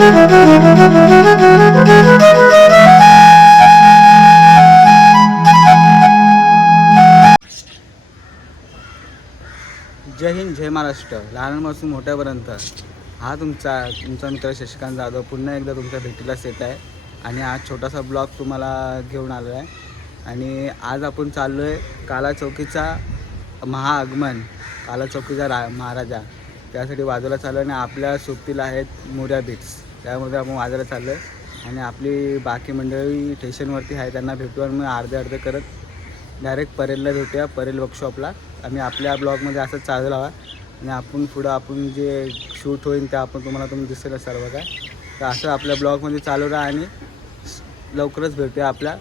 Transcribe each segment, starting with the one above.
जय हिंद, जय महाराष्ट्र. लहानांपासून मोठ्यापर्यंत हा तुमचा मित्र शशिकांत जाधव पुन्हा एकदा तुमच्या भेटीलाच येत आहे. आणि आज छोटासा ब्लॉग तुम्हाला घेऊन आलो आहे. आणि आज आपण चाललो आहे काला चौकीचा महाआगमन, काला चौकीचा महाराजा, त्यासाठी वाजवायला चाललो आहे. आणि आपल्या सोबतीला आहेत मोर्या बीट्स, त्यामध्ये आपण वाजवायला चाललो आहे. आणि आपली बाकी मंडळी स्टेशनवरती आहे, त्यांना भेटू आणि मग अर्धे करत डायरेक्ट परेलला भेटूया, परेल वर्कशॉपला. आम्ही आपल्या ब्लॉगमध्ये असंच चालू लावा आणि आपण जे शूट होईल ते तुम्ही दिसेल सर्व काय. तर असं आपल्या ब्लॉगमध्ये चालू राहा आणि लवकरच भेटूया आपल्या.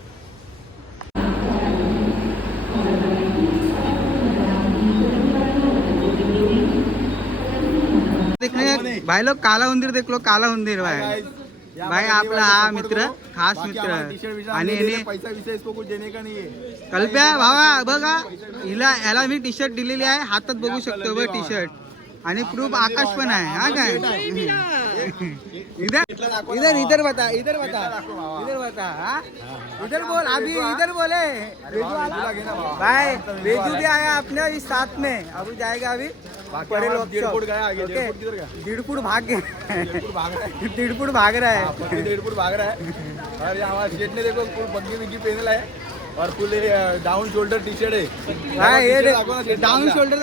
भाई लोग काला उंदीर देख लो, काला उंदीर भाई. भाई आपला हा मित्र, खास मित्र. आणि पैसा विषय इसको कुछ देने का नहीं है. कल्प्या भावा बघा, याला मी टी शर्ट दिलेली आहे, हातात बघू शकतो बघ टी शर्ट. आणि प्रूफ आकाश पण आहे. हा काय इधर इधर इधर बता, इधर बता, इधर बता. हा इधर बोल, अभी इधर बोले. भाई बेजू भी आया अपने इस साथ में. अभी जाएगा अभी परेल वर्कशॉप. 1.5 फुट भाग गया, 1.5 फुट भाग रहा है, 1.5 फुट भाग रहा है. और यहाँ शेट ने देखो फुल बग्गी बिग्गी पहनला है और full down shoulder T shirt है. Down shoulder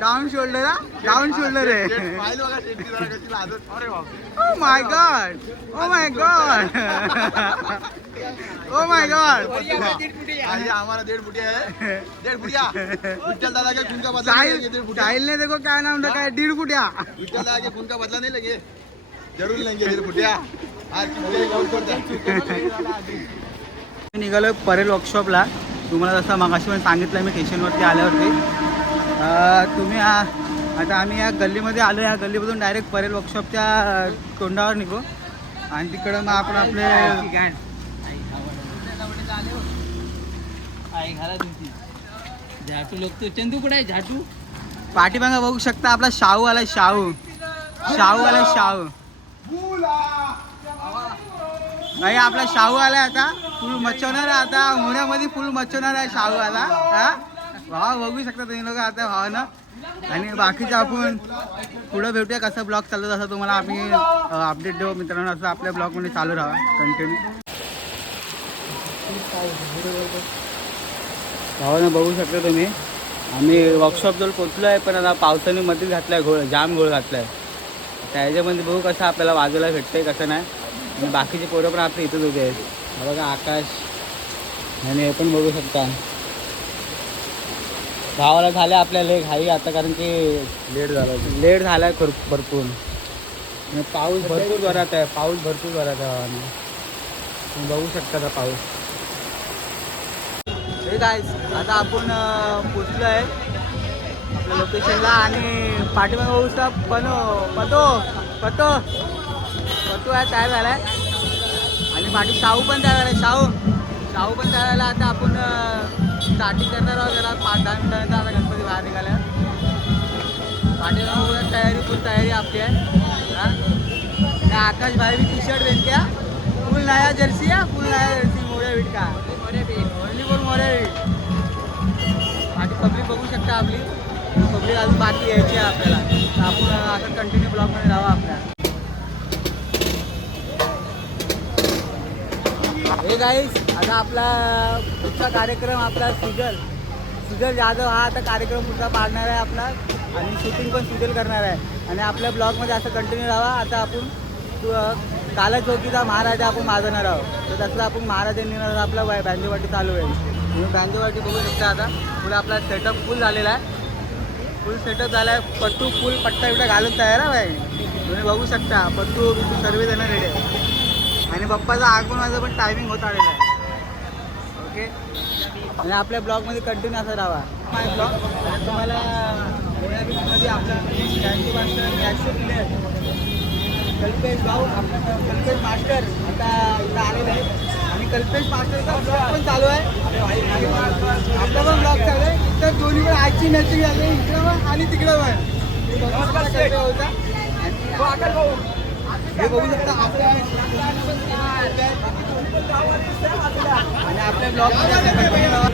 down shoulder down shoulder है. Oh my God, oh my God, oh my God. हमारा 1.5 फुटिया है, 1.5 फुटिया. विठ्ठल दादा के खून का बदला नहीं लेंगे. 1.5 फुटिया साहिल ने देखो क्या नाम रखा है, 1.5 फुटिया. विठ्ठल दादा के खून का बदला नहीं लेंगे, जरूर लेंगे 1.5 फुटिया. निघालो परेल वर्कशॉपला. तुम्हाला जसं मगाशी पण सांगितलं मी स्टेशनवरती आल्यावरती. तुम्ही आता आम्ही या गल्लीमध्ये आलो. या गल्लीमधून डायरेक्ट परेल वर्कशॉपच्या तोंडावर निघू आणि तिकडं मग आपण आपले झाटू लोक तो चंदू कुठे आहे. झाटू पाठीमागं बघू शकता आपला शाहू आला. शाहू आला. शाहू नाही, आपला शाहू आलाय आता. फुल मचवणार आहे आता, मोहऱ्यामध्ये फुल मचवणार आहे शाहू आला. हा भाव बघू शकता तुम्ही लोक आता भाव ना. आणि बाकीचं आपण पुढं भेटूया. कसं ब्लॉग चालतो तसं तुम्हाला आम्ही अपडेट देऊ मित्रांनो. असं आपल्या ब्लॉगमध्ये चालू राहा कंटिन्यू. भावानं बघू शकता तुम्ही, आम्ही वर्कशॉपजवळ पोचलो आहे. पण आता पावसाने मध्येच घातला आहे, जाम घोळ घातला आहे. त्याच्यामध्ये बघू कसं आपल्याला वाजवायला भेटतंय कसं नाही. आणि बाकीचे पोरं पण आपल्या इथंच उभे आहेत. बघा आकाश आणि हे पण बघू शकता. भावाला झालं आपल्याला लय घाई आता, कारण की लेट झाला आहे भरपूर. आणि पाऊस भरपूर जोरात आहे, भरपूर जोरात आहे भावाने. तुम्ही बघू शकता का पाऊस. हे काय आता आपण पोचलो आहे आपल्या लोकेशनला. आणि पाठीमागे बघू शकता पतो आहे, तयार झाला आहे. आणि पाठी शाहू पण तयार झाला आहे. शाहू पण तयार झाला. आता आपण स्टार्टिंग करणार आहोत. जरा 5-10 मिनिटानंतर आता गणपती बाहेर निघाला. पाठीमागे फुल तयारी आपली आहे. हां आकाश भाई भी टी शर्ट पहन क्या, फुल नया जर्सी है, फुल नया जर्सी मोरे बीट का, ओनली फॉर मोरे बीट. बाकी पब्लिक बघू शकता आपली. पब्लिक अजून बाकी यायची आहे आपल्याला. तर आपण असं कंटिन्यू ब्लॉगमध्ये राहावं आपल्या. हे गाईस आता आपला पुढचा कार्यक्रम आपला सुजल जाधव हा आता कार्यक्रम पुढचा पाडणार आहे आपला. आणि शूटिंग पण सुजल करणार आहे. आणि आपल्या ब्लॉगमध्ये असं कंटिन्यू राहा. आता आपण काला चौकीचा महाराजा आपण वाजवणार आहोत. तर तसं आपण महाराजांनी आपला बँजोपाटी चालू आहे. तुम्ही बँजोपाटी बघू शकता. आता फुल आपला सेटअप फुल झालेला आहे. फुल सेटअप झाला आहे. पट्टू फुल पट्टा बिट्टा घालून तयार आहे भाई. तुम्ही बघू शकता पट्टू सर्व जण रेडी आहे. आणि बाप्पाचं आगमनाचं पण टायमिंग होत आलेलं आहे. ओके. आणि आपल्या ब्लॉगमध्ये कंटिन्यू असं राहा. माय ब्लॉग तुम्हाला मध्ये आपला डॅन्सी मास्टर प्लेअर कल्पेश भाऊ, आपला कल्पेश मास्टर आता इथं आलेलं आहे. आणि कल्पेश मास्टरचा ब्लॉग पण चालू आहे. आपला पण ब्लॉग चालू आहे. तर दोन्ही पण आजची मॅचिंग झाली, इकडं पण आणि तिकडं पण. होता. आणि हे बघू शकता आपल्या आणि आपल्या ब्लॉग मध्ये असं कंटिन्यू राहा.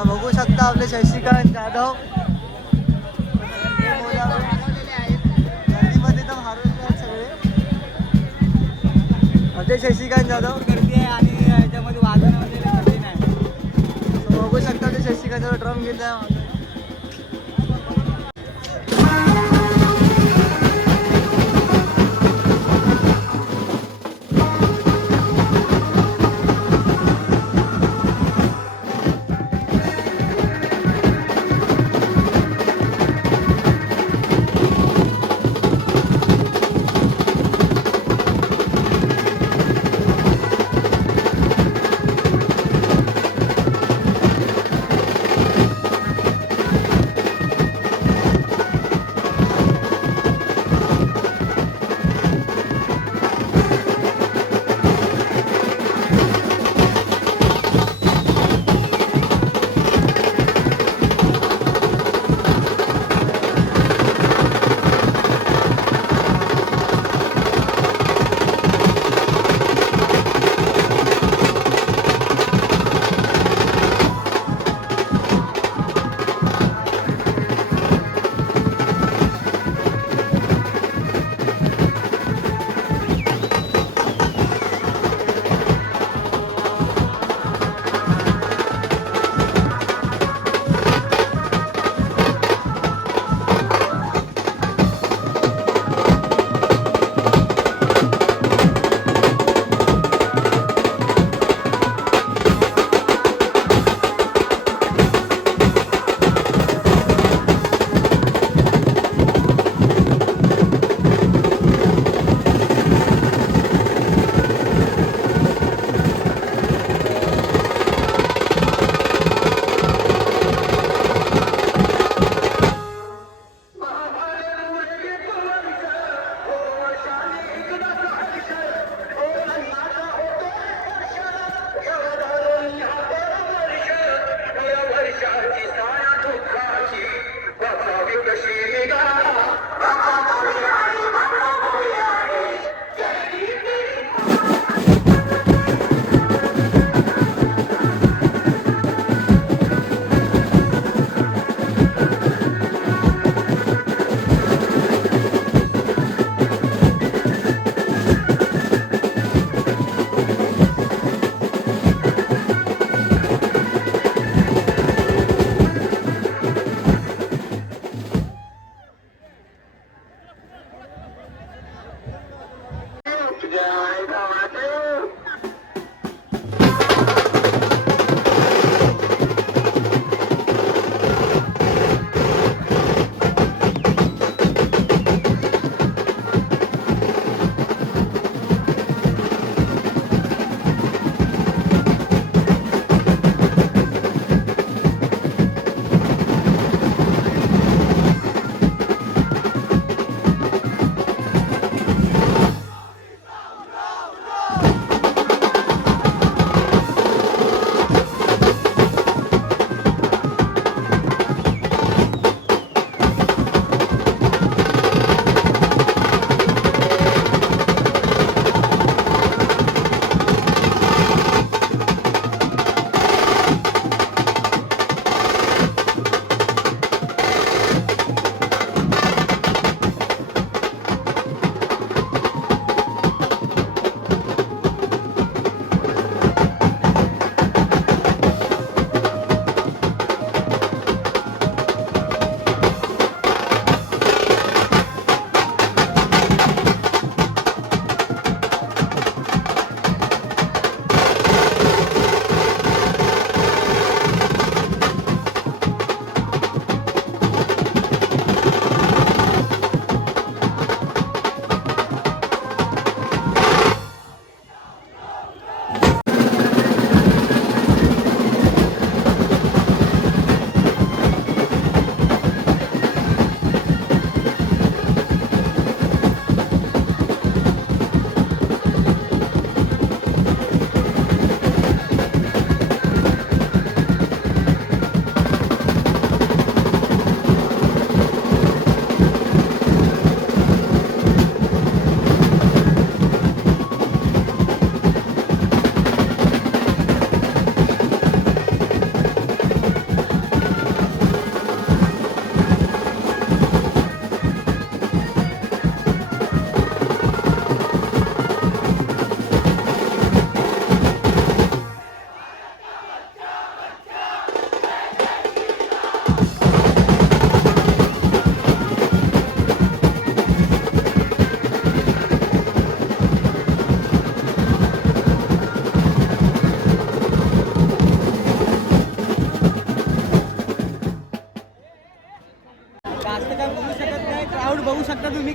आता बघू शकता आपले शशिकांत जाधव गर्दीमध्ये तर हरवले आहेत सगळे. आपले शशिकांत जाधव गर्दी आहे आणि याच्यामध्ये वाजवणं वगैरे गर्दी नाही. So बघू शकता ते शशिकांत जाधव ड्रम घेतला.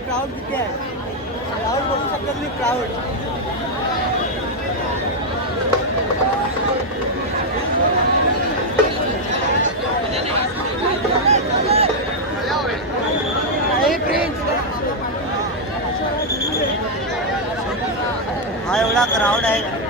क्राऊड किती आहे. क्राऊड बघू शकता तुम्ही क्राऊड. हा एवढा क्राऊड आहे.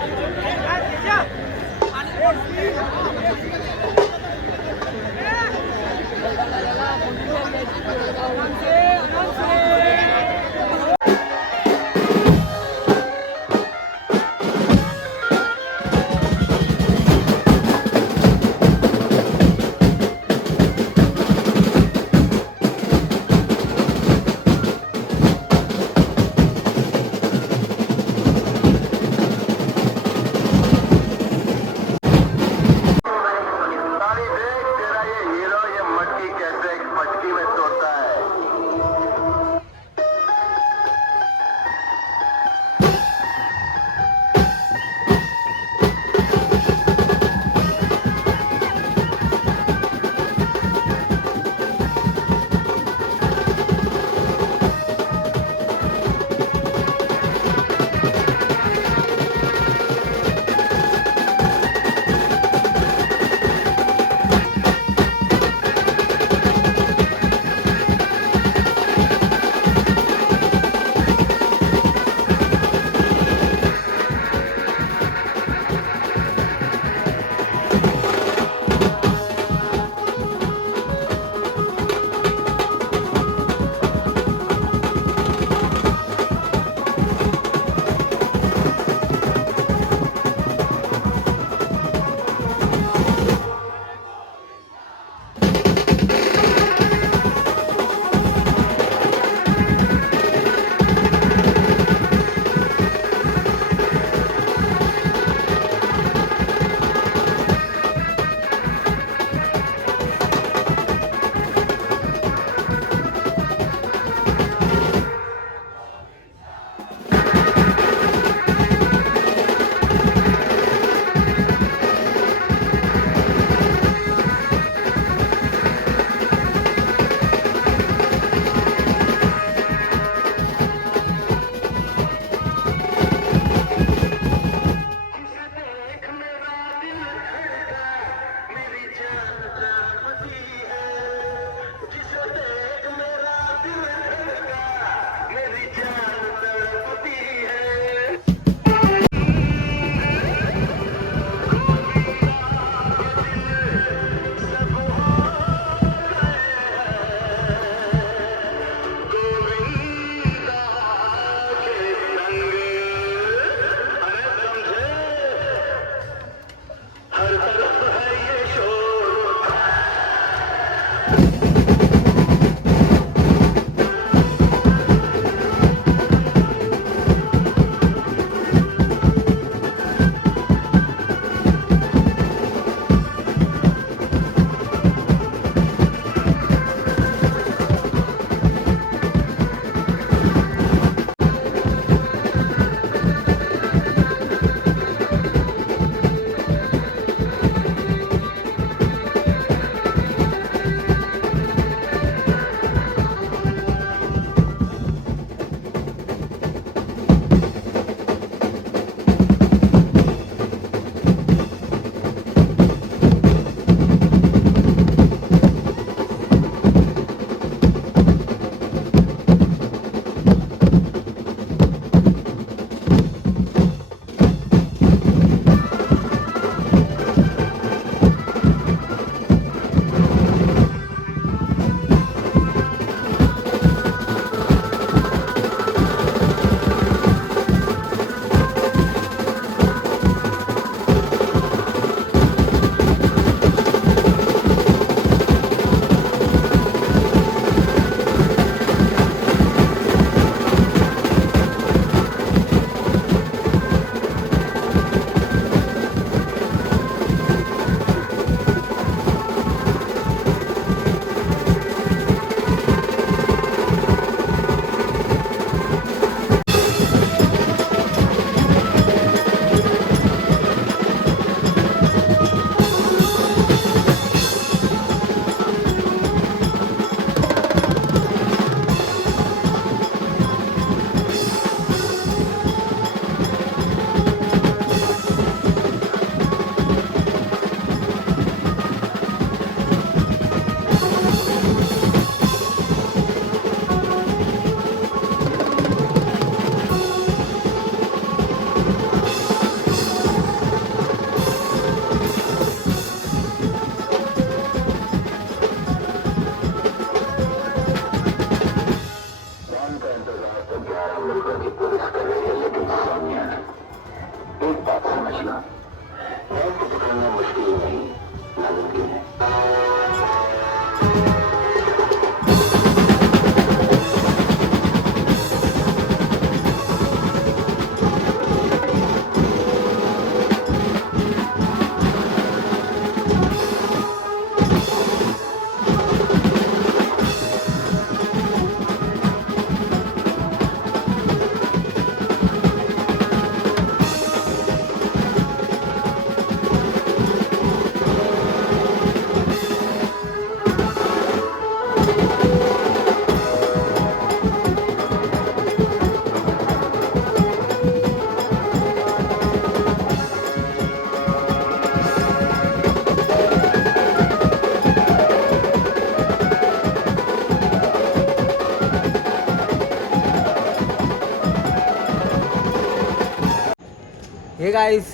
हे गाईस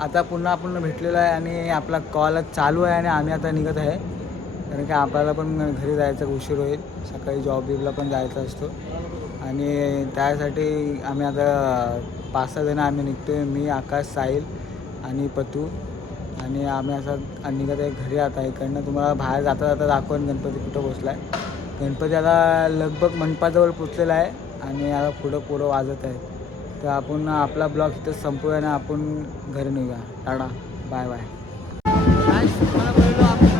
आता पुन्हा आपण भेटलेलो आहे आणि आपला कॉल चालू आहे आणि आम्ही आता निघत आहे कारण की आपल्याला पण घरी जायचा उशीर होईल. सकाळी जॉब बिबला पण जायचा असतो आणि त्यासाठी आम्ही आता 5-6 जण आम्ही निघतो आहे. मी, आकाश, साहिल आणि पतू आणि आम्ही असं निघत आहे घरी. आता इकडनं तुम्हाला बाहेर जाता जाता दाखवून गणपती कुठं पोचला आहे. गणपती आता लगभग मंडपाजवळ पोचलेला आहे आणि आता पुढं पुढं वाजत आहे. तर आपण आपला ब्लॉग इथं संपूया आणि आपण घरी निघूया. Tata, bye bye. तुम्हाला बोललो आपण